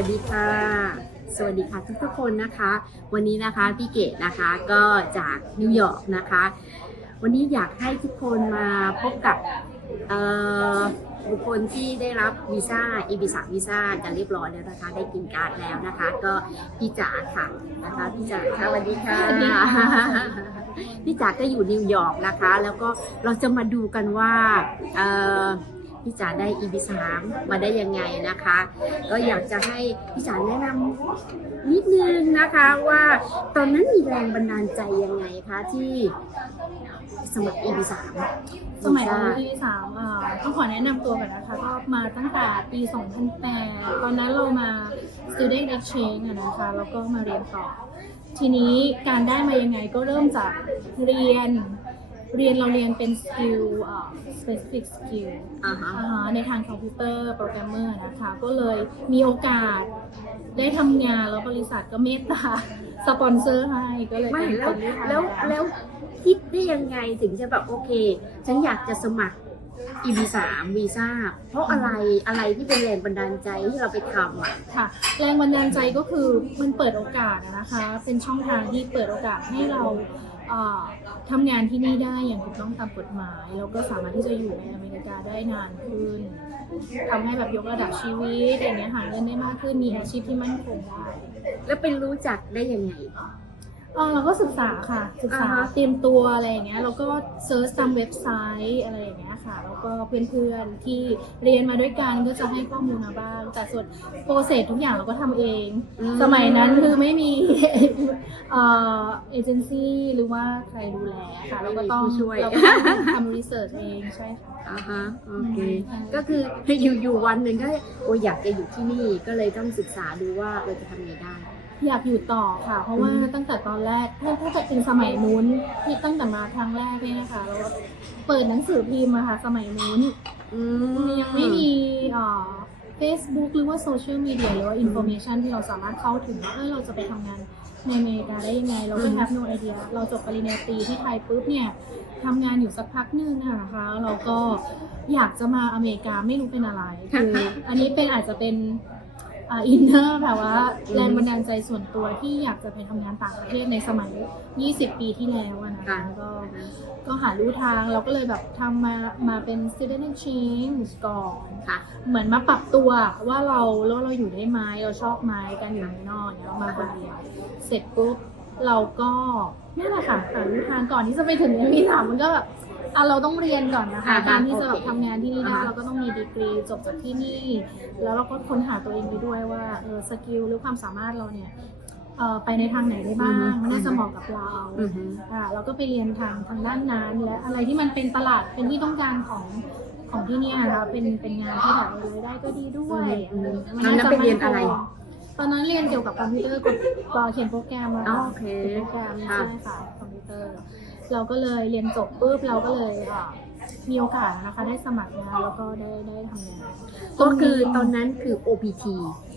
วัสดีค่ะ สวัสดีค่ะทุกทุกๆคนนะคะ วันนี้นะคะพี่เกดนะคะก็จากนิวยอร์กนะคะ วันนี้อยากให้ทุกคนมาพบกับเอ่อบุคคลที่ได้รับวีซ่าอีบีสาวีซ่ากันเรียบร้อยแล้วนะคะ ได้กินการ์ดแล้วนะคะ ก็พี่จ๋าค่ะนะคะพี่จ๋าค่ะสวัสดีค่ะสวัสดีค่ะพี่จ๋าก็อยู่นิวยอร์กนะคะ แล้วก็เราจะมาดูกันว่าเอ่อ พี่จ๋าได้ EB3 มาได้ยังไงนะคะ ก็อยากจะให้พี่จ๋าแนะนำนิดนึงนะคะว่าตอนนั้นมีแรงบันดาลใจยังไงคะที่สมัคร EB3 สมัยเราปีสามอะต้องขอแนะนำตัวก่อนนะคะ ก็มาตั้งแต่ปี 2008 ตอนนั้นเรามา student exchange นะคะ แล้วก็มาเรียนต่อ ทีนี้การได้มายังไงก็เริ่มจากเรียน เรียนเราเรียนเป็นสกิลอ่า specific skill อ่าฮะอ่าฮะในทางคอมพิวเตอร์โปรแกรมเมอร์นะคะ ก็เลยมีโอกาสได้ทำงานแล้วบริษัทก็เมตตา สปอนเซอร์ให้ก็เลยไม่เป็นแล้วเป็นทางแล้วการแล้วคิดได้ยังไงถึงจะแบบโอเค ฉันอยากจะสมัคร EB3 วีซ่าเพราะอะไรอะไรที่เป็นแรงบันดาลใจที่เราไปทำอะ ค่ะ แรงบันดาลใจก็คือมันเปิดโอกาสอะนะคะ เป็นช่องทางที่เปิดโอกาสให้เราเอ่อ ทำงานที่นี่ได้อย่างถูกต้องตามกฎหมาย แล้วก็สามารถที่จะอยู่ในอเมริกาได้นานขึ้นทำให้แบบยกระดับชีวิตอย่างเงี้ยหาเงินได้มากขึ้นมีอาชีพที่มั่นคงได้แล้วเป็นรู้จักได้ยังไง เออเราก็ศึกษาค่ะ ศึกษาอ่าฮะ เตรียมตัวอะไรอย่างเงี้ยแล้วก็เซิร์ชตามเว็บไซต์อะไรอย่างเงี้ยค่ะ แล้วก็เพื่อนๆที่เรียนมาด้วยกันก็จะให้ข้อมูลมาบ้าง แต่ส่วนโปรเซสทุกอย่างเราก็ทำเองอืมสมัยนั้นคือไม่มี เอ่อเอเจนซี่หรือว่าใครดูแลค่ะเราก็ต้องไม่มีผู้ช่วย เราก็ต้องทำรีเสิร์ชเองใช่ค่ะ อ่าฮะโอเคอืม ก็คืออยู่อยู่วันหนึ่งก็โอ้ยอยากจะอยู่ที่นี่ก็เลยต้องศึกษาดูว่าเราจะทำไงได้ อยากอยู่ต่อค่ะ เพราะว่าตั้งแต่ตอนแรกถ้าถ้าจะเป็นสมัยนู้นที่ตั้งแต่มาครั้งแรกเนี่ยนะคะเราเปิดหนังสือพิมพ์ค่ะ สมัยนู้นอืยังไม่มีเอ่อ Facebook หรือว่าโซเชียลมีเดียหรือว่าอินโฟเมชันที่เราสามารถเข้าถึงว่าเออเราจะไปทำงานในอเมริกาได้ยังไง เราก็ have no idea เราจบปริญญาตรีที่ไทยปุ๊บเนี่ยทำงานอยู่สักพักหนึงอะนะคะ เราก็อยากจะมาอเมริกาไม่รู้เป็นอะไร คืออันนี้เป็นอาจจะเป็น อินเนอร์แบบว่าแรงบันดาลใจส่วนตัวที่อยากจะไปทำงานต่างประเทศในสมัย 20 ปีที่แล้วอะนะคะก็ก็หาลู่ทางเราก็เลยแบบทำมามาเป็น student exchange ก่อน ค่ะ เหมือนมาปรับตัวว่าเราแล้วเราอยู่ได้ไหมเราชอบไหมการอยู่เมืองนอกเนี่ยเรามาคนเดียวเสร็จปุ๊บเราก็นั่นแหละค่ะหาลู่ทางก่อนที่จะไปถึงมีถามมันก็แบบ อะเราต้องเรียนก่อนนะคะอ่าฮะการที่จะแบบโอเคทำงานที่นี่ได้อ่าฮะ เราก็ต้องมีดีกรีจบจากที่นี่ แล้วเราก็ค้นหาตัวเองไปด้วยว่าเออสกิลหรือความสามารถเราเนี่ยเอ่อไปในทางไหนได้บ้างมันน่าจะเหมาะกับเรา อือฮึ อ่าเราก็ไปเรียนทางทางด้านนั้นและอะไรที่มันเป็นตลาดเป็นที่ต้องการของของที่เนี่ยนะคะเป็นเป็นงานที่แบบรายได้ก็ดีด้วยอืมมัตอนนั้นไปเรียนอะไร ตอนนั้นเรียนเกี่ยวกับคอมพิวเตอร์กับก็เขียนโปรแกรมอะอ๋อค่ะโอเค เขียนโปรแกรมค่ะใช่ค่ะคอมพิวเตอร์ เราก็เลยเรียนจบปุ๊บเราก็เลยอ่ามีโอกาสนะคะได้สมัครงานแล้วก็ได้ได้ทำงานก็คือตอนนั้นคือ OPT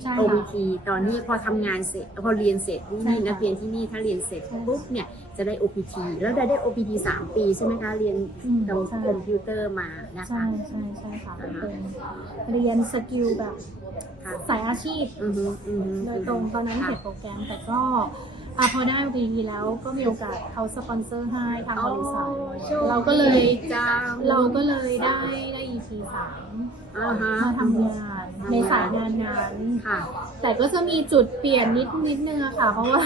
ใช่ค่ะ OPT ตอนนี้พอทำงานเสร็จพอเรียนเสร็จที่ใช่นี่ค่ะนักเรียนที่นี่ถ้าเรียนเสร็จใช่ปุ๊บเนี่ยจะได้ OPT แล้วได้ได้ OPT 3 ปีใช่ไหมคะเรียนอืมตรงใช่คอมพิวเตอร์มานะใช่คะใช่ใช่ค่ะอ่าฮะเป็นเรียนสกิลแบบค่ะสายอาชีพอือฮึอือฮึโดยตรงตอนนั้นค่ะเขียนโปรแกรมแต่ก็ อะพอได้ OPT แล้วก็มีโอกาสเขาสปอนเซอร์ให้ทางบริษัทโอ้โชคเราก็เลยดีจังเราก็เลยได้ได้ EP สามอ่าฮะมาทำงานในสายงานนั้นค่ะแต่ก็จะมีจุดเปลี่ยนนิดนิดนึงอะค่ะ เพราะว่า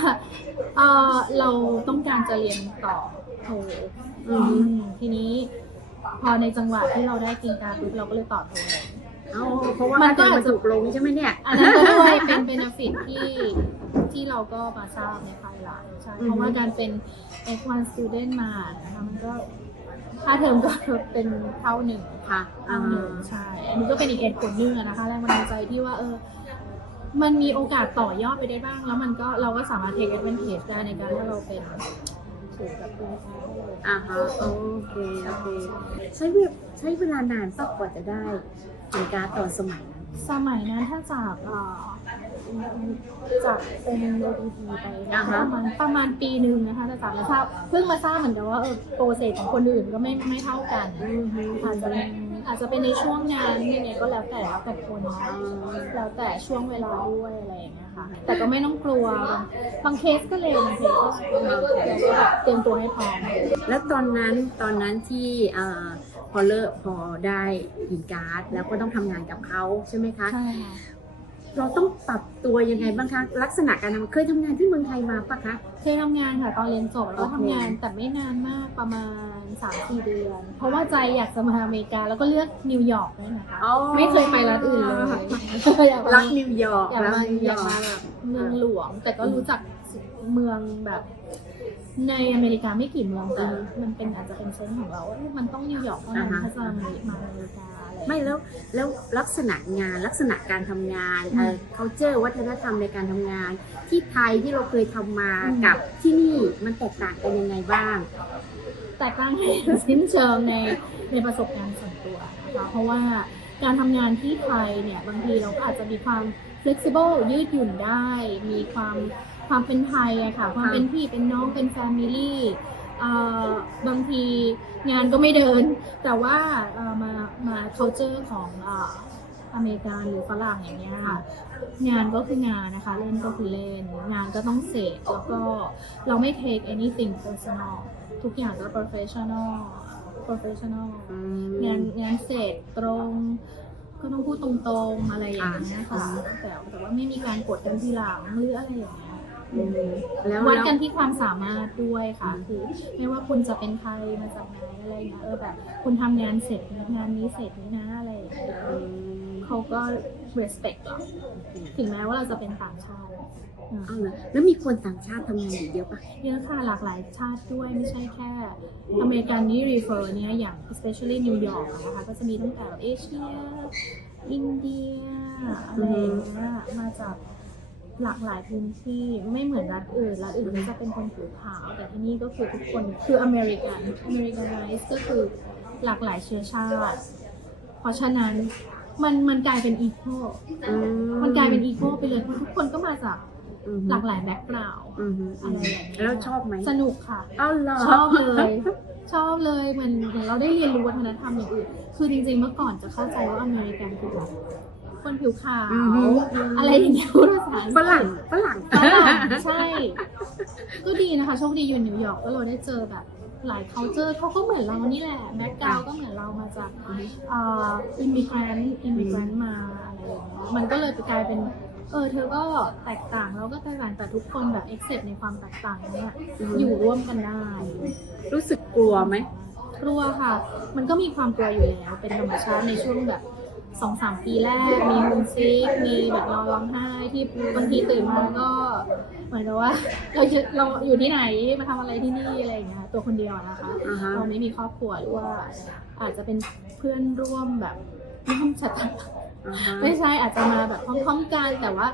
เออเราต้องการจะเรียนต่อโทอือฮึอืมทีนี้ พอในจังหวะที่เราได้กินการปุ๊บเราก็เลยต่อโทเลย เอาเพราะว่ามัมันนก็ก็อาจมาจะถูกลงใช่ไหมเนี่ยอันนั้นก็ด้วยเป็นเบนฟิตที่ที่เราก็มาทราบในภายหลังใช่อือฮึเพราะว่าการเป็น F1 student มานะคะมันก็ค่าเทอมก็เป็นเท่าหนึ่งค่ะเท่าหนึ่งใช่อันนี้ก็เป็นอีกเหตุผลหนึ่งอะนะคะแรงบันดาลใจที่ว่าเออมันมีโอกาสต่อยอดไปได้บ้าง แล้วมันก็เราก็สามารถ take advantage ได้ในการที่เราเป็นถูกกับคุณค้าได้เลยอ่าฮะโอเคโอเคใช้เวลาใช้เวลานานสักกว่าจะได้ เป็นการดตอนสมัยนั้นสมัยนั้นถ้าจากเอ่อจากเป็น OPT ไปนะอ่าฮะ ประมาณประมาณปีหนึ่งนะคะจะจากมาทราบเพิ่งมาทราบเหมือนกันว่าเออโปรเซสของคนอื่นก็ไม่ไม่เท่ากันอือฮึอาจจะเป็นอาจจะเป็นในช่วงงานยังไงก็แล้วแต่แล้วแต่คนเนาะแล้วแต่ช่วงเวลาด้วยอะไรอย่างเงี้ยค่ะแต่ก็ไม่ต้องกลัวบางเคสก็เร็วบางเคสก็เราก็แบบเตรียมตัวให้พร้อม แล้วตอนนั้นตอนนั้นที่เอ่อพ อเลิกพอได้กินการ์ด แล้วก็ต้องทำงานกับเขาใช่ไหมคะ ใช่ค่ะเราต้องปรับตัวยังไงบ้างคะ ลักษณะการทำเคยทำงานที่เมืองไทยมาปะคะ เคยทำงานค่ะตอนเรียนจบแล้วก็โอเค ทำงานแต่ไม่นานมากประมาณ3าสี่เดือน เพราะว่าใจอยากจะมาอเมริกาแล้วก็เลือกนิวยอร์กด้วยนะคะ ไม่เคยไปรัฐอื่นเลยอยากรัมากนิวยอร์กอยากรักมานิวอยยาอกร์มากแบบเมืองหลวง แต่ก็รู้จักเมืองแบบ ในอเมริกาไม่กี่เมืองแต่มันเป็นอาจจะเป็นเซนส์ของเราว่ามันต้องนิวยอร์กเท่านั้นถ้าจะมาอเมริกาอะไรไม่แล้วแล้วลักษณะงานลักษณะการทำงานเอ่อ culture วัฒนธรรมในการทำงาน ที่ไทยที่เราเคยทำมากับที่นี่มันแตกต่างกันยังไงบ้าง แตกต่างกันสิ้นเชิงในในประสบการณ์ส่วนตัวนะคะเพราะว่าการทำงานที่ไทยเนี่ยบางทีเราก็อาจจะมีความ flexible ยืดหยุ่นได้ มีความ ความเป็นไทยอะค่ะ ความเป็นพี่เป็นน้องเป็น family เอ่อบางทีงานก็ไม่เดิน แต่ว่าเอ่อมามา culture ของเอ่ออเมริกันหรือฝรั่งอย่างเงี้ยค่ะงานก็คืองานนะคะ เล่นก็คือเล่น งานก็ต้องเสร็จแล้วก็เราไม่ take anything personal ทุกอย่างก็ professional professional อืมงานงานเสร็จตรงก็ต้องพูดตรงๆอะไรอย่างเงี้ยค่ะอ่าแต่แต่ว่าไม่มีการกดกันทีหลังหรืออะไรอย่างเงี้ยอืม แล้ววัดแล้วกันที่ความสามารถด้วยค่ะอืมคือไม่ว่าคุณจะเป็นใครมาจากไหนอะไรเงี้ยเออแบบ คุณทำงานเสร็จนะงานนี้เสร็จนี่นะอะไรอย่างเงี้ยอืมเขาก็ respect เราถึงแม้ว่าเราจะเป็นต่างชาติอืมเอาเลยแล้วมีคนต่างชาติทำงานอยู่เยอะปะเยอะค่ะหลากหลายชาติด้วยไม่ใช่แค่ อเมริกันนี่ refer เนี่ยอย่าง especially นิวยอร์กนะคะก็จะมีตั้งแต่เอเชียอินเดียอะไรอย่างเงี้ยมาจาก หลากหลายพื้นที่ไม่เหมือนรัฐอื่นรัฐอื่นก็จะเป็นคนผิวขาว แต่ที่นี่ก็คือทุกคนคืออเมริกันอเมริกันไนซ์ก็คือหลากหลายเชื้อชาติเพราะฉะนั้นมันมันกลายเป็นอีโคอืมันกลายเป็นอีโคไปเลยเพราะทุกคนก็มาจากอืมหลากหลายแบ็คกราวด์อืมอืมอะไรอย่างเงี้ยแล้วชอบไหมสนุกค่ะเอ้าเหรอชอบเลย ชอบเลยเหมือนเหมือนเราได้เรียนรู้วัฒนธรรมอย่างอื่น คือจริงๆเมื่อก่อนจะเข้าใจว่าอเมริกันคือแบบ คนผิวขาว อือฮึ อะไรอย่างเงี้ยพูดภาษาอังกฤษฝรั่งฝรั่ง ฝรั่งใช่ ก็ดีนะคะ โชคดีอยู่นิวยอร์กก็เราได้เจอแบบหลาย culture เขาก็เหมือนเรานี่แหละแบ็กกราวก็เหมือนเรามาจากอ่าอิมิเกรนต์อิมิเกรนต์มาอะไรอย่างเงี้ยมันก็เลยกลายเป็น เออเธอก็แตกต่างเราก็แตกต่างแต่ทุกคนแบบ accept ในความแตกต่างเนี้ยอยู่ร่วมกันได้ รู้สึกกลัวไหม กลัวค่ะ มันก็มีความกลัวอยู่แล้ว เป็นธรรมชาติในช่วงแบบ สองสามปีแรกมีมูนซิกมีแบบนอนร้องไห้ที่บางทีตื่นมาก็เหมือนกับว่าเราจะเราอยู่ที่ไหนมาทำอะไรที่นี่อะไรอย่างเงี้ยตัวคนเดียวนะคะอ่าฮะเราไม่มีครอบครัวหรือว่าอาจจะเป็นเพื่อนร่วมแบบร่วมชะตาอ่าฮะไม่ใช่อาจจะมาแบบพร้อมๆกันแต่ว่า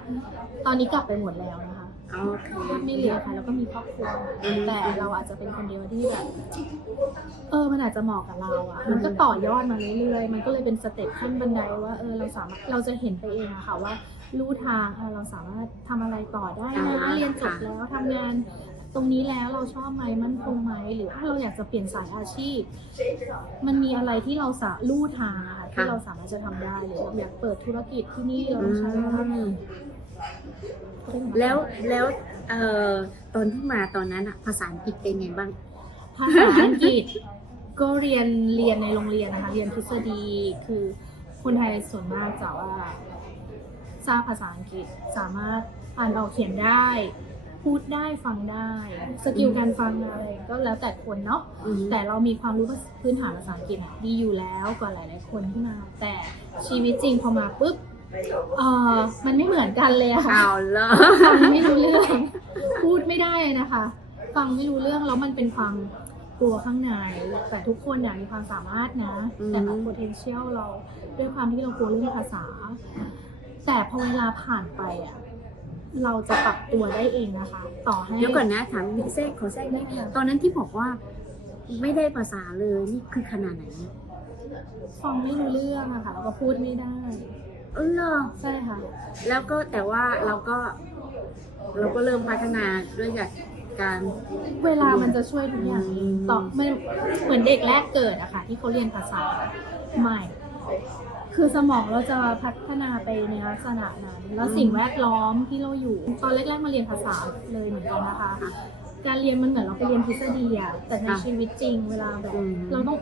ตอนนี้กลับไปหมดแล้วนะ คะโอเคแทบไม่เหลือค่ะแล้วก็มีครอบครัวอืมแต่เราอาจจะเป็นคนเดียวที่แบบเออมันอาจจะเหมาะกับเราอะ มันก็ต่อยอดมาเรื่อยๆมันก็เลยเป็นสเต็ปขึ้นบันไดว่าเออเราสามารถเราจะเห็นไปเองอะค่ะว่ารู้ทางเออเราสามารถทำอะไรต่อได้นะอ่าเรียนจบแล้วทำงานตรงนี้แล้วเราชอบไหมมั่นคงไหมหรือถ้าเราอยากจะเปลี่ยนสายอาชีพ มันมีอะไรที่เราสาลู่ทางอะค่ะที่เราสามารถจะทำได้หรือเราอยากเปิดธุรกิจที่นี่เราต้องใช้เวลาอืม แล้วแล้วเอ่อตอนที่มาตอนนั้นอะภาษาอังกฤษเป็นไงบ้าง ภาษาอังกฤษก็เรียนเรียนในโรงเรียนนะคะ เรียนทฤษฎีคือคนไทยส่วนมากจะว่าทราบภาษาอังกฤษสามารถอ่านออกเขียนได้ พูดได้ฟังได้ สกิลการฟังอะไรก็แล้วแต่คนเนาะอืมแต่เรามีความรู้พื้นฐานภาษาอังกฤษอะดีอยู่แล้วกว่าหลาย ๆ คนที่มา แต่ชีวิตจริงพอมาปุ๊บ เออมันไม่เหมือนกันเลยอะค่ะเอาเลยฟังไม่รู้เรื่อง พูดไม่ได้นะคะ ฟังไม่รู้เรื่องแล้วมันเป็นความกลัวข้างใน แต่ทุกคนเนี่ยมีความสามารถนะ แต่แบบ potential เราด้วยความที่เรากลัวเรื่องภาษา แต่พอเวลาผ่านไปอะเราจะปรับตัวได้เองนะคะ ต่อให้ เดี๋ยวก่อนนะถามนิดแทรกขอแทรกนิดตอนนั้นที่บอกว่าไม่ได้ภาษาเลยนี่คือขนาดไหนฟังไม่รู้เรื่องอะค่ะแล้วก็พูดไม่ได้ เออเหรอใช่ค่ะ แล้วก็แต่ว่าเราก็ เราก็เริ่มพัฒนาด้วยจากการ เวลามันจะช่วยทุกอย่างเองต่อมันเหมือนเด็กแรกเกิดอะค่ะ ที่เขาเรียนภาษาใหม่ คือสมองเราจะพัฒนาไปในลักษณะนั้น แล้วสิ่งแวดล้อมที่เราอยู่ ตอนแรกๆมาเรียนภาษาเลยเหมือนกันนะคะค่ะการเรียนมันเหมือนเราไปเรียนทฤษฎีอะแต่ในค่ะชีวิตจริง เวลาแบบ อืม เราต้อง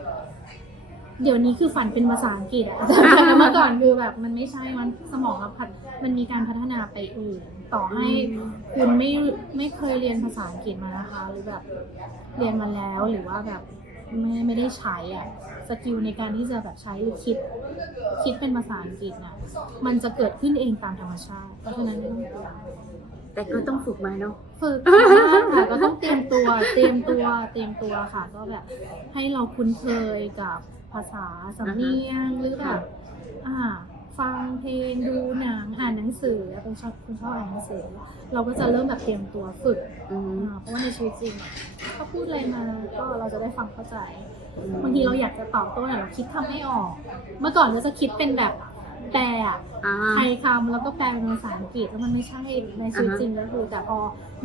เดี๋ยวนี้คือฝันเป็นภาษาอังกฤษอะแต่เมื่อก่อนคือแบบมันไม่ใช่มันสมองเราพัฒมันมีการพัฒนาไปอื่นต่อให้คุณไม่ไม่เคยเรียนภาษาอังกฤษมานะคะ หรือแบบเรียนมาแล้วหรือว่าแบบไม่ไม่ได้ใช้อะสกิลในการที่จะแบบใช้หรือคิด คิดเป็นภาษาอังกฤษนะมันจะเกิดขึ้นเองตามธรรมชาติ เพราะฉะนั้นไม่ต้องกลัวแต่ก็ต้องฝึกมาเนาะฝึกค่ะก็ต้องเตรียมตัวเตรียมตัวเตรียมตัวค่ะ ก็แบบให้เราคุ้นเคยกับ ภาษาสำเนียงหรือแบบอ่าฟังเพลงดูหนังอ่านหนังสือเป็นชอบคุณชอบอ่านหนังสือ เราก็จะเริ่มแบบเตรียมตัวฝึกอืมอ่าเพราะว่าในชีวิตจริงเขาพูดอะไรมาก็เราจะได้ฟังเข้าใจบางทีเราอยากจะตอบโต้แต่เราคิดคำไม่ออก เมื่อก่อนเราจะคิดเป็นแบบ แปลอะอ่า ไทยคำแล้วก็แปลเป็นภาษาอังกฤษแล้วมันไม่ใช่ในชีวิตอ่าฮะ จริงก็คือแต่พอ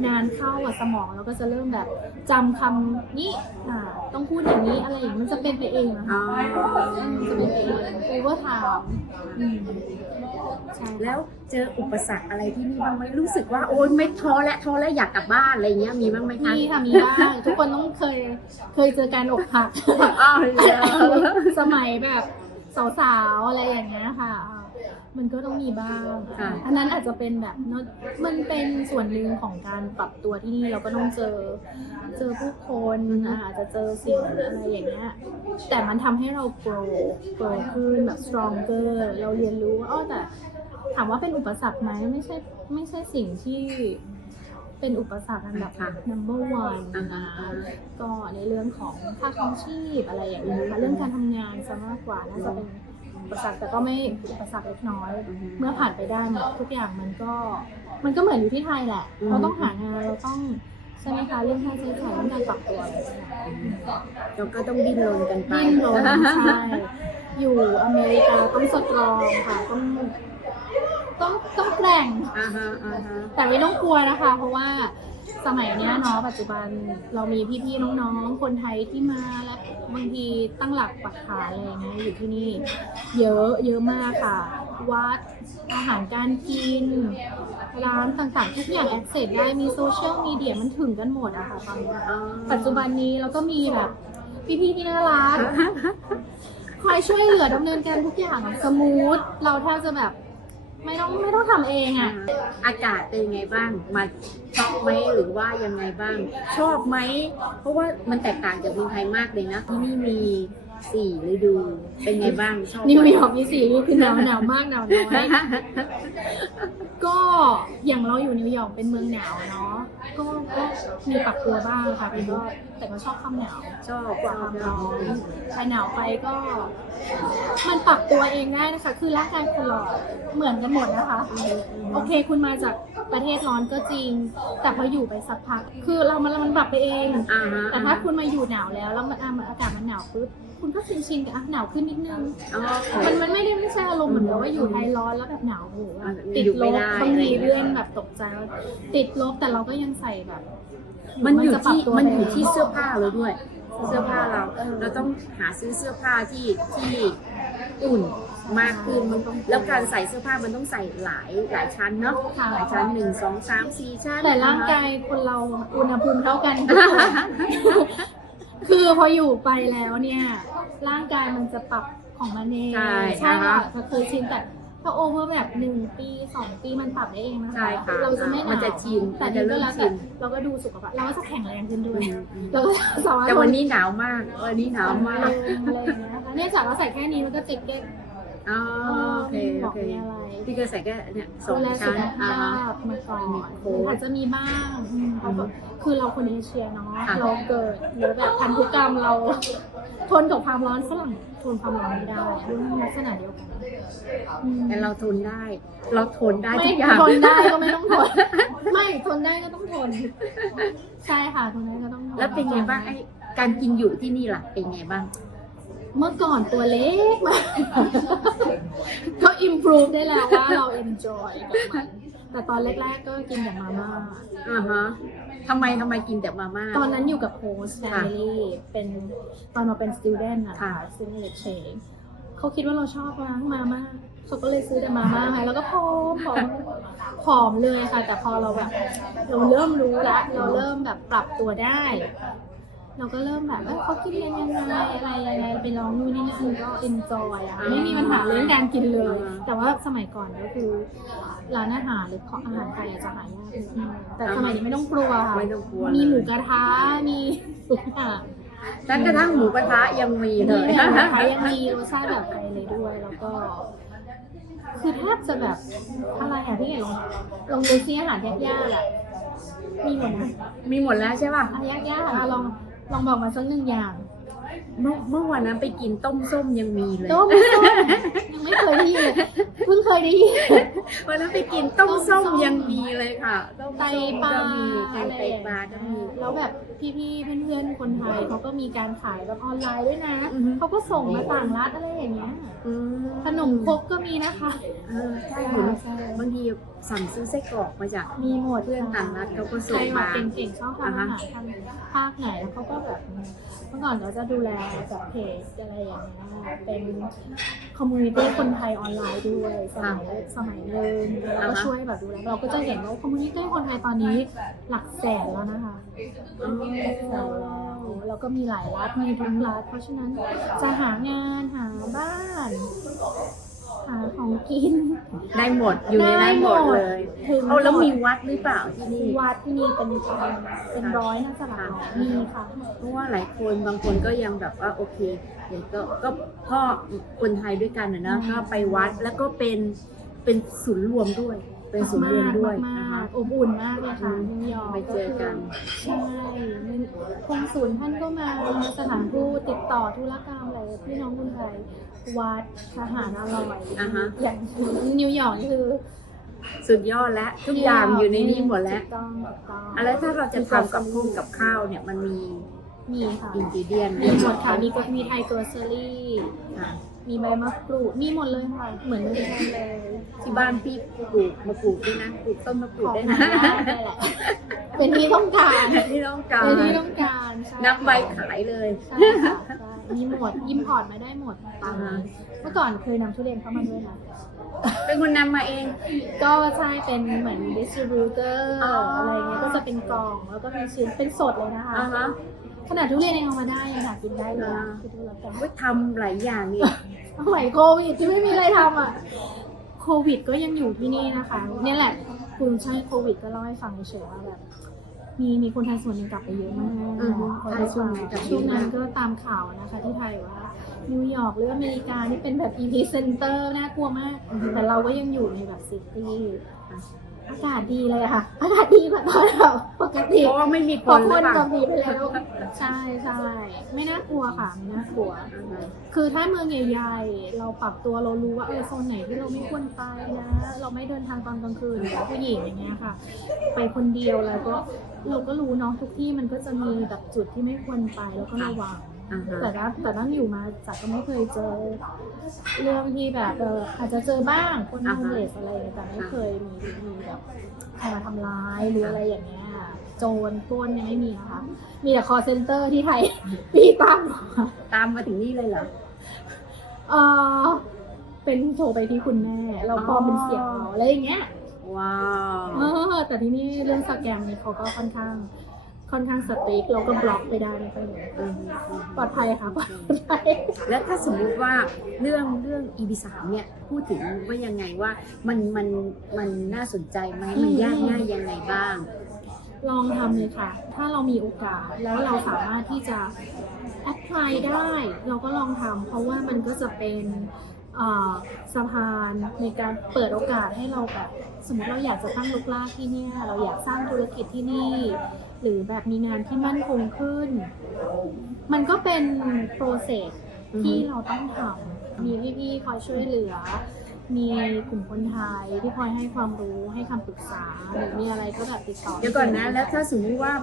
นานเข้ากับสมองเราก็จะเริ่มแบบจำคำนี้อ่าต้องพูดอย่างนี้อะไรอย่างนี้มันจะเป็นไปเองนะอ๋คะอมันจะเป็นไปเองโอเวอร์ไทม์ใช่แล้วเจออุปสรรคอะไรที่นี่บ้างไหมรู้สึกว่าโอ๊ยไม่ท้อและท้อและอยากกลับบ้านอะไรเงี้ยมีบ้างไหมคะมีค่ะมีบ้างทุกคนต้องเคยเคยเจอการอกหัก อ้าวเหรอ สมัยแบบ สาวๆอะไรอย่างเงี้ยค่ะอ่ามันก็ต้องมีบ้างค่ะ อันนั้นอาจจะเป็นแบบเนอะมันเป็นส่วนหนึ่งของการปรับตัวที่นี่เราก็ต้องเจอ เจอผู้คนอ่าอาจจะเจอสิ่งอะไรอย่างเงี้ย แต่มันทำให้เรา grow grow ขึ้นแบบ stronger เราเรียนรู้ว่าอ้อแต่ถามว่าเป็นอุปสรรคไหมไม่ใช่ไม่ใช่สิ่งที่ เป็นอุปสรรคอันดับค่ะ number one อ่านะฮะก็ในเรื่องของค่าครองชีพอะไรอย่างเงี้ยค่ะเรื่องการทำงานซะมากกว่าน่าจะเป็นอุปสรรคแต่ก็ไม่อุปสรรคเล็กน้อย เมื่อผ่านไปได้หมดทุกอย่างมันก็มันก็เหมือนอยู่ที่ไทยแหละ อืม เราต้องหางานเราต้องใช่ไหมคะเรื่องค่าใช้จ่ายเรื่องการปรับตัวอะไรอย่างเงี้ยเราก็ต้องดิ้นรนกันไปดิ้นรนใช่อยู่อเมริกาต้องสตรองค่ะต้อง ต้องต้องแกร่ง อ่าฮะอ่าฮะแต่ไม่ต้องกลัวนะคะ เพราะว่าสมัยเนี้ยเนาะปัจจุบันเรามีพี่ๆน้องๆ คนไทยที่มาและบางทีตั้งหลักปักฐานอะไรอย่างเงี้ยอยู่ที่นี่ เยอะเยอะมากค่ะ วัดอาหารการกิน ร้านต่างๆ ทุกอย่างแอคเซสได้มีโซเชียลมีเดียมันถึงกันหมดอะค่ะตอนนี้อ๋อปัจจุบันนี้เราก็มีแบบ พี่ๆที่น่ารักคอยช่วยเหลือดำเนินการทุกอย่างสมูทเราแทบจะแบบ ไม่ต้องไม่ต้องทำเองอะ อากาศเป็นยังไงบ้าง มาชอบไหมหรือว่ายังไงบ้าง ชอบไหม เพราะว่ามันแตกต่างจากเมืองไทยมากเลยนะ ที่นี่มีสี่ฤดู เป็นไงบ้าง ชอบไหมนิวยอร์กมีสี่ฤดูคือหนาวหนาวมากหนาวน้อย ก็อย่างเราอยู่นิวยอร์กเป็นเมืองหนาวเนาะก็ก็มีปรับตัวบ้างค่ะแต่ก็แต่ก็ชอบความหนาวชอบกว่าความร้อนแต่หนาวไปก็ มันปรับตัวเองได้นะคะ คือร่างกายคนเราเหมือนกันหมดนะคะ โอเค คุณมาจากประเทศร้อนก็จริง แต่พออยู่ไปสักพัก คือเรามันมันปรับไปเองอ่าฮะแต่ถ้าคุณมาอยู่หนาวแล้วแล้วมันอะมันอากาศมันหนาวปุ๊บคุณก็ชินชินๆกับอะหนาวขึ้นนิดนึง อ๋อมันมันไม่ได้ไม่ใช่อารมณ์เหมือนกับว่าอยู่ไทยร้อนแล้วแบบหนาวโอ้โหแบบอะติดอยู่ลไม่บได้บางทีอะไรอย่างเงี้ย เพื่อนแบบตกใจว่าติดลบแต่เราก็ยังใส่แบบมันอยู่จะปรับที่ตัวมันอยู่ไปที่เสื้อผ้าเราด้วย เสื้อผ้าเราเออเราต้องหาซื้อเสื้อผ้าที่ที่อุ่นมากขึ้นมันต้องแล้วการใส่เสื้อผ้ามันต้องใส่หลายหลายชั้นเนาะค่ะหลายชั้นหนึ่งสองสามสี่ชั้นแต่ร่างกายคนเราอุณหภูมิเท่ากันคื อพออยู่ไปแล้วเนี่ย ร่างกายมันจะปรับของมันเองใช่ใช่ค่ะอ่าฮะเคยชินแต่ถ้าโอเวอร์แบบหนึ่งปีสองปีมันปรับได้เองนะคะใช่ค่ะเราจะไม่หนาวมันจะชินแต่มันจะนี่เริ่ก็มแล้วชิแต่น เราก็ดูสุขภาพเราก็จะแข็งแรงขึ้นด้วยอืมอืมเราก็สามารถแต่วันนี้หนาวมากวันนี้หนาวมาก อะไรอย่างเงี้ยค่ะเนื่องจากเราใส่แค่นี้มันก็เจ็บเก็ต อ๋อโอเคบโออกเคมีอะไรพี่ก็ใส่แค่เนี่ยสอดูงแลสุชั้นขอ่าภาฮะพมาก่อนมีโค้ดอาจจะมีบ้างอืมเพราะว่าคือเราคนเอเชียเนาะค่ะเราเกิดหรือแบบพันธุกรรมเราทนกับความร้อนฝรั่งทนความร้อนไม่ได้ด้วยลักษณะเดียวกันอืมแต่เราทนได้ เราทนได้ไม่ทุกอย่างทนได้ก็ไม่ต้องทนไม่ทนได้ก็ต้องทนใช่ค่ะทนได้ก็ต้องทนแล้วเป็นไงบ้างไอ้การกินอยู่ที่นี่ล่ะเป็นไงบ้าง เมื่อก่อนตัวเล็กมากก็อิมพ o v e ได้แล้วว่าเรา enjoy กับมันแต่ตอนแรกๆก็กินแต่มาม่า อ่าฮะทำไมทำไมกินแต่มาม่า ตอนนั้นอยู่กับโฮสต์ค่ะ family เป็นตอนมาเป็น student นะค่ะคะ student exchange เขาคิดว่าเราชอบมามาม่าเขาก็เลยซื้อแต่มาม่ามาแล้วก็ผอมผอมผอมเลยค่ะ แต่พอเราแบบ เราเริ่มรู้ละเราเริ่มแบบปรับตัวได้ เราก็เริ่มแบบเออเขากินกันยังไงอะไรยังไงไปลองนู่นนี่นั่นก็เอนจอยอะไม่มีปัญหาเรื่องการกินเลย แต่ว่าสมัยก่อนก็คือร้านอาหารหรือของอาหารไทยอาจจะหายากนิดนึงแต่สมัยนี้ไม่ต้องกลัวค่ะไม่ต้องกลัวมีหมูเลยกระทะมีทุกอย่างแม้กระทั่งหมูกระทะยังมีเลมียหมูกระทะยังมีรสชาติแบบไทยเลยด้วยแล้วก็ คือแทบจะแบบอะไรอะพี่เอ๋ลองลองดูซิอาหารยากๆอะมีหมดนะ มีหมดแล้วใช่ป่ะอะยากๆอะลอง ลองบอกมาสักหนึ่งอย่างเมื่อเมื่อวันนั้นไปกินต้มส้มยังมีเลย ต้มส้มยังไม่เคยได้ยินเลยเพิ่งเคยได้ยินวันนั้นไปกินต้มส้มต้มส้มยังมีเลยค่ะต้มไตส้มปลาก็มีไก่อะไรไตปลาก็มีแล้วแบบพี่ๆเพื่อนๆคนไทยเขาก็มีการขายแบบออนไลน์ด้วยนะอือฮึเขาก็ส่งมาต่างรัฐอะไรอย่างเงี้ยอืมขนมครกก็มีนะคะเออใช่เหมือนบางที สั่งซื้อไส้กรอกมาจากมีหมดเพื่อนต่างรัฐเขาก็ใคส่รงแบบมาเก่งๆชอบทำอาหารทางภาคไหนแล้วเขาก็แบบเมื่อก่อนเราจะดูแลแบบเพจอะไรอย่างเงี้ยเป็นคอมมูนิตี้คนไทยออนไลน์ด้วยสมัยสมัยหนึ่งเราก็ช่วยแบบดูแลเราก็จะเห็นว่าคอมมูนิตี้คนไทยตอนนี้หลักแสนแล้วนะคะอืมแล้วก็มีหลายรัฐมีทุกรัฐเพราะฉะนั้นจะหางานหาบ้าน หาของกิน ได้หมดอยู่ในนั้นหมดเลย ถึงเอาแล้วมีวัดหรือเปล่าที่นี่ วัดที่นี่เป็นเป็นร้อยน่าจะหลักร้อยมีค่ะ เพราะว่าหลายคนบางคนก็ยังแบบว่าโอเคเดี๋ยวก็ก็พ่อคนไทยด้วยกันนะนะอืมก็ไปวัดแล้วก็เป็นเป็นศูนย์รวมด้วย เป็นศูนย์รวมด้วยมานะคะกๆอบอุ่นมากเลยค่ะอืมนิวยอร์กไปเจอกันใช่คงศูนย์ท่านก็มาสถานทูตติดต่อธุรกรรมอะไรพี่น้องคนไทยวัดอาหารอร่อยอ่าฮะอย่างนิวยอร์กนี่คือสุดยอดแล้วทุกอย่างอยู่ในนี้หมดแล้วถูกต้องถูกต้องอะไรถ้าเราจะทำกับพุ่งกับข้าวเนี่ยมันมีมีค่ะอินกิเดียนมีหมดค่ะมีก็มีไทยเกอร์เซอรี่ค่ะ มีใบมะกรูด มีหมดเลยค่ะ เหมือนเมืองไทยเลยที่บ้านพี่ปลูกมะกรูดด้วยนะปลูกต้นมะกรูดของด้วยหานะได้แหละเป็นที่ต้องการที่ต้องการเป็นที่ต้องการใช่นับใบขายเลยใช่ค่ะใช่มีหมดยิมพอร์ตมาได้หมดตอนนี้เมื่อก่อนเคยนำทุเรียนเข้ามาด้วยนะเป็นคนนำมาเอง ก็ใช่เป็นเหมือนดิสติบิวเตอร์อ๋อออะไรเงี้ยก็จะเป็นกล่องแล้วก็เป็นชิ้นเป็นสดเลยนะคะอ่าฮะ ขนาดทุเรียนยังเอามาได้ยังหากินได้เลยอะอ่าคิดดูแล้วกันว่าทำหลายอย่างนี่ สมัยโควิดที่ไม่มีอะไรทำอะ โควิดก็ยังอยู่ที่นี่นะคะเนี่ยแหละคุณใช่โควิดก็เล่าให้ฟังเฉยๆว่าแบบ มีมีคนไทยส่วนหนึ่งกลับไปเยอะมากอือฮึเพราะใช่ว่าช่วงนั้นกลับเยอะช่วงนั้นมากก็ตามข่าวนะคะที่ไทยว่านิวยอร์กหรืออเมริกานี่เป็นแบบ EP center น่ากลัวมาก แต่เราก็ยังอยู่ในแบบซิตี้ อากาศดีเลยอะค่ะ อากาศดีกว่าตอนเราปกติเพราะว่าไม่มีพคอนคหรือนเปล่ากับดีไปแล้ว ใช่ใช่ไม่น่ากลัวค่ะไม่น่ากลัว คือถ้าเมืองใหญ่ๆ เราปรับตัวเรารู้ว่าเออโซนไหนที่เราไม่ควรไปนะ เราไม่เดินทางตอนกลางคืนกับผู้หญิงอย่างเงี้ยค่ะ ไปคนเดียวแล้วก็เราก็รู้เนาะทุกที่มันก็จะมีแบบจุดที่ไม่ควรไปแล้วก็ระวังอ่าฮะ แต่ถ้าแต่ตั้งอยู่มาจากก็ไม่เคยเจอ เรื่องที่แบบเอออาจจะเจอบ้างคนโฮมเลสอะไรแต่ไม่เคยมีมีแบบใครมาทำร้ายหรืออะไรอย่างเงี้ยโจรปล้นยังไม่มีนะคะมีแต่คอเซ็นเตอร์ที่ไทยมีตามมาตามมาถึงนี่เลยเหรอเออเป็นโทรไปที่คุณแม่ เราพอมเป็นเสียงเราอะไรอย่างเงี้ยว้าวเออแต่ที่นี่เรื่องสแกมนี่เขาก็ค่อนข้าง ค่อนข้างสติ๊กเราก็บล็อกไปได้ไม่ค่อยเลยอืมอืมปลอดภัยค่ะปลอดภัย แล้วถ้าสมมุติว่าเรื่องเรื่อง EP สามเนี่ยพูดถึงว่ายังไงว่ามันมันมันน่าสนใจไหมมันยากง่ายยังไงบ้าง ลองทำเลยค่ะ ถ้าเรามีโอกาสแล้วเราสามารถที่จะแอพพลายได้ เราก็ลองทำเพราะว่ามันก็จะเป็นเอ่อสะพานในการเปิดโอกาสให้เราแบบสมมติเราอยากจะตั้งลูกลากที่เนี่ย เราอยากสร้างธุรกิจที่นี่ หรือแบบมีงานที่มั่นคงขึ้น มันก็เป็นโปรเซสอือฮึที่เราต้องทำมีพี่ๆคอยช่วยเหลือ มีกลุ่มคนไทยที่คอยให้ความรู้ให้คำปรึกษาหรือมีอะไรก็แบบติดต่อเดี๋ยวก่อนนะ แล้วถ้าสมมุติว่า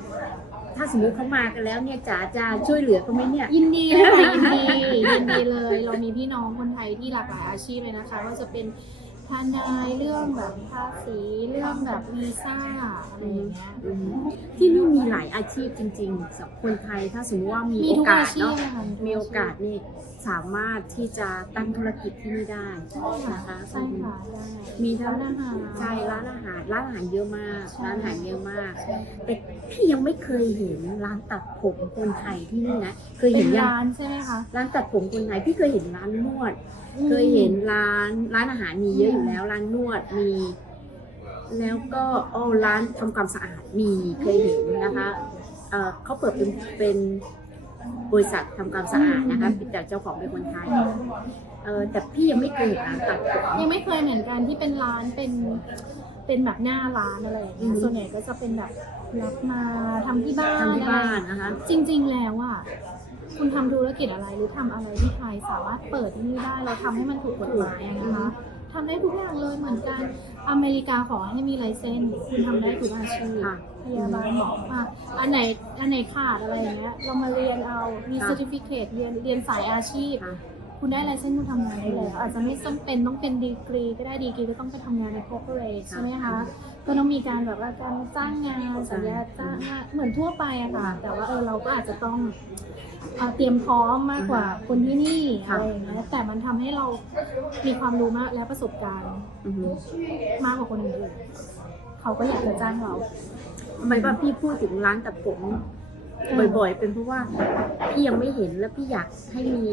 ถ้าสมมุติเขามากันแล้วเนี่ยจ๋าจะช่วยเหลือเขาไหมเนี่ย ยินดีเลยค่ะยินดียินดีเลย เรามีพี่น้องคนไทยที่หลากหลายอาชีพเลยนะคะว่าจะเป็นแถ นายเรื่องแบบภาษีเรื่องแบบวีซ่าอะไรอย่างเงี้ยอืมที่นี่มีหลายอาชีพจริงๆสำหรับคนไทยถ้าสมมติว่ามีมีโอทุกกาอาสชีพเนาะนะคะทุมีชีพโอกาสนี่สามารถที่จะตั้งธุรกิจที่นี่ได้ใช่ค่ะนะคะใช่ค่ะได้มีทั้ง ร้านอาหาร ใช่ร้านอาหารร้านอาหารเยอะมาก ใช่ ร้านอาหารเยอะมากใช่แต่พี่ยังไม่เคยเห็นร้านตัดผมคนไทยที่นี่นะเคยเป็เห็นนยังร้านใช่ไหมคะร้านตัดผมคนไทยพี่เคยเห็นร้านนวด เคยเห็นร้านร้านอาหารมีเยอะอยู่แล้ว ร้านนวดมี แล้วก็อ๋อร้านทำความสะอาดมีเคยเห็นนะคะเอ่อเขาเปิดเป็นเป็นบริษัททำความสะอาดนะคะแต่เจ้าของเป็นคนไทยอืมเออแต่พี่ยังไม่เคยเห็นร้านตัดผม ยังไม่เคยเหมือนกันที่เป็นร้านเป็นเป็นแบบหน้าร้านอะไรอย่างเงี้ยอืม ส่วนใหญ่ก็จะเป็นแบบรับมาทำที่บ้านทำที่บ้านอะไรนะคะ จริง ๆ แล้วอะ คุณทำธุรกิจอะไรหรือทำอะไรที่ไทยสามารถเปิดที่นี่ได้เราทำให้มันถูกกฎหมายอะนะคะทำได้ทุกอย่างเลยเหมือนกันอเมริกาขอให้มีไลเซนส์คุณทำได้ทุกอาชีพค่ะ พยาบาลหมออะอันไหนอันไหนขาดอะไรอย่างเงี้ยเรามาเรียนเอามีค่ะเซอร์ติฟิเคตเรียนเรียนสายอาชีพ ค่ะ คุณได้ไลเซนส์คุณทำงานได้แล้วอาจจะไม่จำเป็นต้องเป็นดีกรีก็ได้ดีกรีก็ต้องไปทำงานใน corporate ใช่ไหมคะ ก็ต้องมีการแบบว่าการจ้างงานสัญญาจ้างงานเหมือนทั่วไปอะค่ะ แต่ว่าเออเราก็อาจจะต้องเอ่อเตรียมพร้อมมากกว่าคนที่นี่ค่ะอะไรอย่างเงี้ยแต่มันทำให้เรามีความรู้มากและประสบการณ์อือฮึ มากกว่าคนอื่นเขาก็อยากจะจ้างเรา ทำไมว่าพี่พูดถึงร้านตัดผม บ่อยๆ เป็นเพราะว่าพี่ยังไม่เห็นแล้วพี่อยากให้มี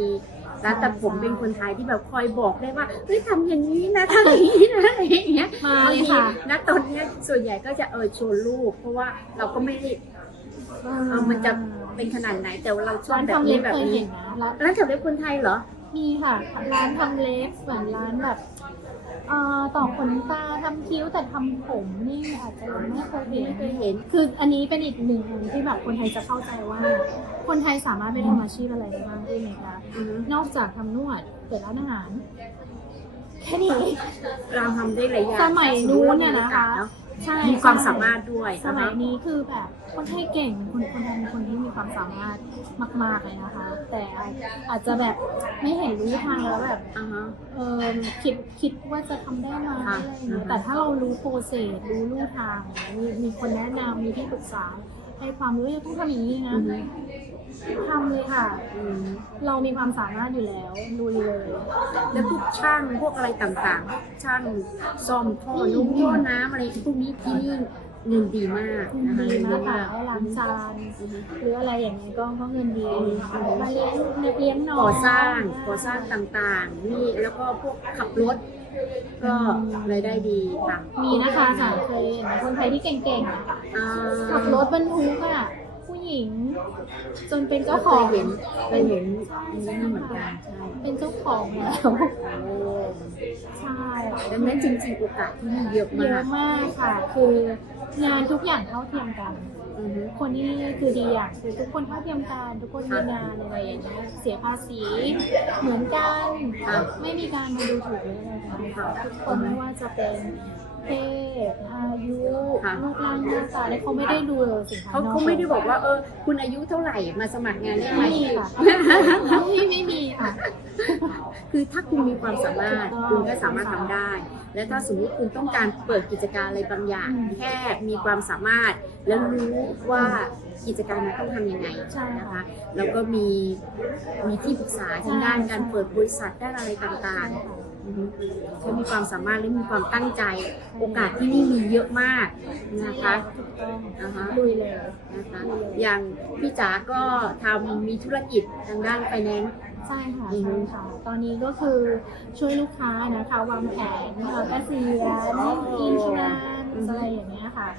ร้านตัดผมเป็นคนไทยที่แบบคอยบอกได้ว่าเฮ้ยทำอย่างนี้นะทำอย่างนี้นะอะไรอย่างเงี้ยมาบางเลยทีค่ะณตอนเนี้ยส่วนใหญ่ก็จะเออโชว์รูปเพราะว่าเราก็ไม่ได้เออมันจะเป็นขนาดไหนแต่ว่าเราชอบร้านแบบทำเล็นี้บแบบเคยนี้เห็นนะร้านร้านทำเล็บคนไทยเหรอ มีค่ะ ร้านทำเล็บเหมือนร้านแบบ เอ่อต่อขนตาทำคิ้วแต่ทำผมนี่อาจจะยังไม่เคยเห็นไม่เคยเห็น คืออันนี้เป็นอีกหนึ่งอันที่แบบคนไทยจะเข้าใจว่า คนไทยสามารถไปทำอาชีพอะไรได้บ้างที่อเมริกาอือฮึนอกจากทำนวดเปิดร้านอาหารแค่นี้ เราทำได้หลายอย่างสมัยนู้นเนี่ยนะคะเอ ใช่มีความสามารถด้วยสมัยนี้คือแบบคนไทยเก่งคนคนไทยเป็นคนที่มีความสามารถมากๆเลยนะคะ แต่อาจจะแบบไม่เห็นรู้ทางแล้วแบบอ่าฮะเออคิดคิดว่าจะทำได้ไหมค่ะอะไรอย่างเงี้อืยอฮึแต่ถ้าเรารู้โปรเซสรู้ลู่ทางมีมีคนแนะนำมีที่ปรึกษาให้ความรู้ว่าต้องทำอย่างนี้นะอือฮึ ทำเลยค่ะอืมเรามีความสามารถอยู่แล้วลุยเลย แล้วพวกช่างพวกอะไรต่างๆ ช่างซ่อมท่อนุ่มท่อน้ำอะไรพวกนี้ที่นี่เงินดีมากนะคะดีเงินมาดีกค่ะมากให้ล้างจานอือฮึหรืออะไรอย่างเงี้ยก็ก็เงินดีมาเลี้ยงเลี้ยงน้องก่อสร้างก่อสร้างต่างๆ นี่แล้วก็พวกขับรถก็รายได้ดีค่ะ มีนะคะค่ะเคยเห็นคนไทยที่เก่งๆอะอ่าขับรถบรรทุกอะผู้ หญิง จนเป็นก็เจ้าเคของยเห็นเคยเห็นนี่เหมือนกันใช่เป็นเจ้าของแล้ว โอ้ใช่ดังนั้นจริงๆโอกาสที่นี่เยอะเยมาอะกมากค่ะ คืองานทุกอย่างเท่าเทียมกัน อือฮึ คนที่คือดีอย่างคือทุกคนเท่าเทียมกันทุกคนมีงานอะไรอย่างเงี้ยเสียภาษีเหมือนกัน ค่ะไม่มีการมาดูถูกเลยนะคะทุกคนไม่ว่าจะเป็น เพศอายุค่ะรูปร่างหน้าตาเนี่ยเขาไม่ได้ดูเลยสินค้าเขานอกเขาไม่ได้บอกว่าเออคุณอายุเท่าไหร่มาสมัครงานได้ไหม ไม่มีค่ะ ไม่ไม่มีค่ะ คือถ้าคุณมีความสามารถถูกต้องคุณก็สามารถทำได้ และถ้าสมมติคุณต้องการเปิดกิจการอะไรบางอย่าง อืม แค่มีความสามารถ แล้วรู้ว่ากิจการนั้นต้องทำยังไงใช่นะคะค่ะแล้วก็มีมีที่ปรึกษาทางด้านใช่การเปิดบริษัทด้านอะไรต่างๆอือฮึ เขามีความสามารถและมีความตั้งใจ โอกาสที่นี่มีเยอะมากนะคะถูกต้องนะคะลุยเลยนะคะ อย่างพี่จ๋าก็ทำมีธุรกิจทางด้านไฟแนนซ์ ใช่ค่ะอือฮึใช่ค่ะ ตอนนี้ก็คือช่วยลูกค้านะคะ วางแผนเอ่อเกษียณอินชันอะไรอย่างเงี้ยค่ะ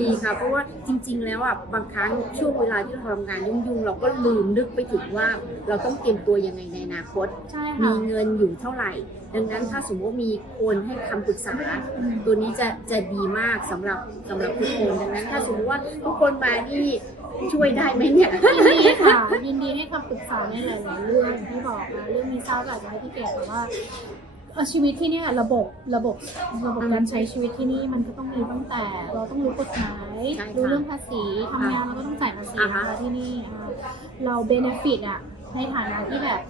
ดีค่ะ เพราะว่าจริง ๆ แล้วอะบางครั้งช่วงเวลาที่เราทำงานยุ่งๆ เราก็ลืมนึกไปถึงว่าเราต้องเตรียมตัวยังไงในอนาคต ใช่มีค่ะเงินอยู่เท่าไหร่ ดังนั้นถ้าสมมติว่ามีคนให้คำปรึกษาอืมตัวนี้จะจะดีมากสำหรับสำหรับทุกคนดังนั้น ถ้าสมมติว่าทุกคนมานี่ ช่วยได้ไหมเนี่ย ยินดีค่ะยินดีให้คำปรึกษาในหลายๆเรื่องอย่างที่บอกนะเรื่องวีซ่าแบบให้พี่เกดแต่ว่าเอ่อชีวิตที่เนี่ยระบบระบบระบบการใช้ชีวิตที่นี่มันก็ต้องมีตั้งแต่ เราต้องรู้กฎหมายใช่ค่ะรู้เรื่องภาษีทำงานเราก็ต้องจ่ายภาษีอ่าฮะ นะคะที่นี่อ่าเราเบนฟิตอะในฐานะที่แบบ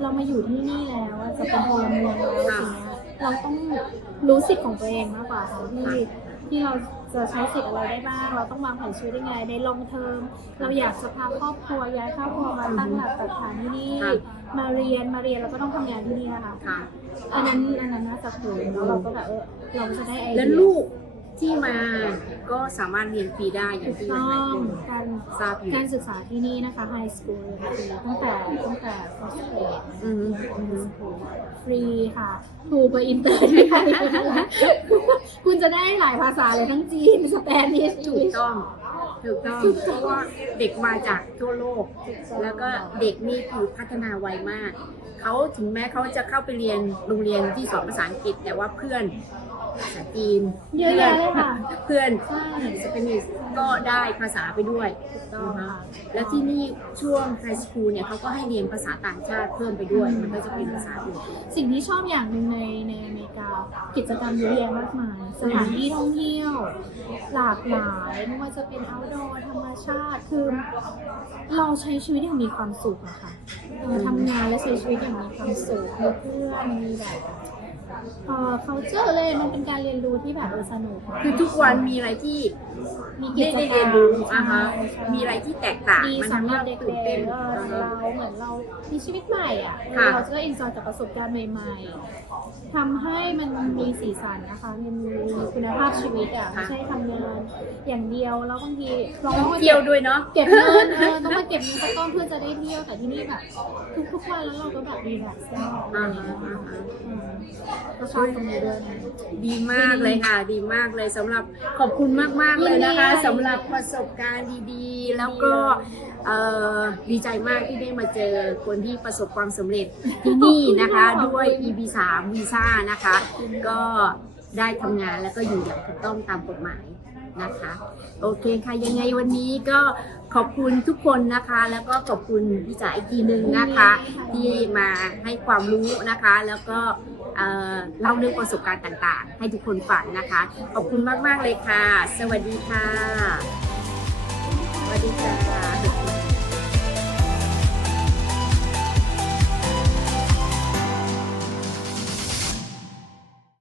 เรามาอยู่ที่นี่แล้วอะจะเป็นพลเมืองแล้วอย่างเงี้ยเราต้องรู้สิทธิ์ของตัวเองมากกว่าค่ะที่ที่เรา จะใช้สิทธิ์อะไรได้บ้าง เราต้องวางแผนชีวิตยังไง ในลงเทอม เราอยากจะพาครอบครัวย้ายครอบครัวมาตั้งหลักปักฐานที่นี่ ค่ะ มาเรียน มาเรียนแล้วก็ต้องทำงานที่นี่นะคะ ค่ะ อันนั้นอันนั้นน่าจะถูกแล้วเราก็แบบเออเราจะได้ไอเดีย แล้วลูก ที่มาก็สามารถเรียนฟรีได้อย่าถูงกที่หต้อลายๆคงนการทราบอยู่การศึกษาที่นี่นะคะไฮสคูลตั้งแต่ตั้งแต่ first grade อืมอืม ฟรีค่ะถูกกว่าอินเตอร์ที่ไทยคุณจะได้หลายภาษาเลยทั้งจีน สเปนิชถูกต้อง ถูกต้อง เพราะว่าเด็กมาจากทั่วโลก แล้วก็เด็กนี่คือพัฒนาไวมาก เขาถึงแม้เขาจะเข้าไปเรียนโรงเรียนที่สอนภาษาอังกฤษ แต่ว่าเพื่อน ภาษาจีนเยอะแยะเลยค่ะเพื่อนใช่ สเปนิชก็ได้ภาษาไปด้วยถูกต้องค่ะแล้วที่นี่ช่วงไฮสคูลเนี่ยเขาก็ให้เรียนภาษาต่างชาติเพิ่มไปด้วย มันก็จะเป็นภาษาอื่น สิ่งที่ชอบอย่างหนึ่งในในอเมริกา กิจกรรมเยอะแยะมากมาย สถานที่ท่องเที่ยว หลากหลายไม่ว่าจะเป็น outdoor ธรรมชาติคือเราใช้ชีวิตอย่างมีความสุขอะค่ะเออทำงานและใช้ชีวิตอย่างมีความสุขมีเพื่อนมีแบบ เออ culture เลยมันเป็นการเรียนรู้ที่แบบเออสนุกะคือทุกวันมีอะไรที่มีกิได้จได้กรเรีรยนมรู้ใช่อะฮะใช่มีอะไรที่แตกต่างดีมันสำทำหให้รับเราเด็ตื่นเต้นกๆเอออ่าเราฮะเหมือนเรามีชีวิตใหม่อะค่ะ เราจะได้อินจอยกับประสบการณ์ใหม่ๆ ทำให้มันมีสีสันนะคะมันมีคุณภาพชีวิตอะไม่ใช่ทำงานอย่างเดียวแล้วบางทีเราต้องมาเที่ยวด้วยเนาะเก็บเงินเออต้องมาเก็บเงินสักก้อนเพื่อจะได้เที่ยวแต่ที่นี่แบบทุกๆวันแล้วเราก็แบบรีแลกซ์ได้อ่าฮะอ่าฮะอืมก็ชอบตรงนี้ด้วยนะดีมากเลยค่ะ ดีมากเลยสำหรับขอบคุณมากๆเลยนะคะยินดีสำหรับประสบการณ์ดีๆ แล้วก็เอ่อ ดีใจมากที่ได้มาเจอคนที่ประสบความสำเร็จที่นี่นะคะ ด้วย EB3 วีซ่านะคะ ก็ได้ทำงานแล้วก็อยู่อย่างถูกต้องตามกฎหมายนะคะ โอเคค่ะ ยังไงวันนี้ก็ขอบคุณทุกคนนะคะ แล้วก็ขอบคุณพี่จ๋าอีกทีหนึ่งนะคะ ที่มาให้ความรู้นะคะ แล้วก็เอ่อเล่าเรื่องประสบการณ์ต่างๆ ให้ทุกคนฟังนะคะ ขอบคุณมาก ๆ เลยค่ะ สวัสดีค่ะ สวัสดีค่ะ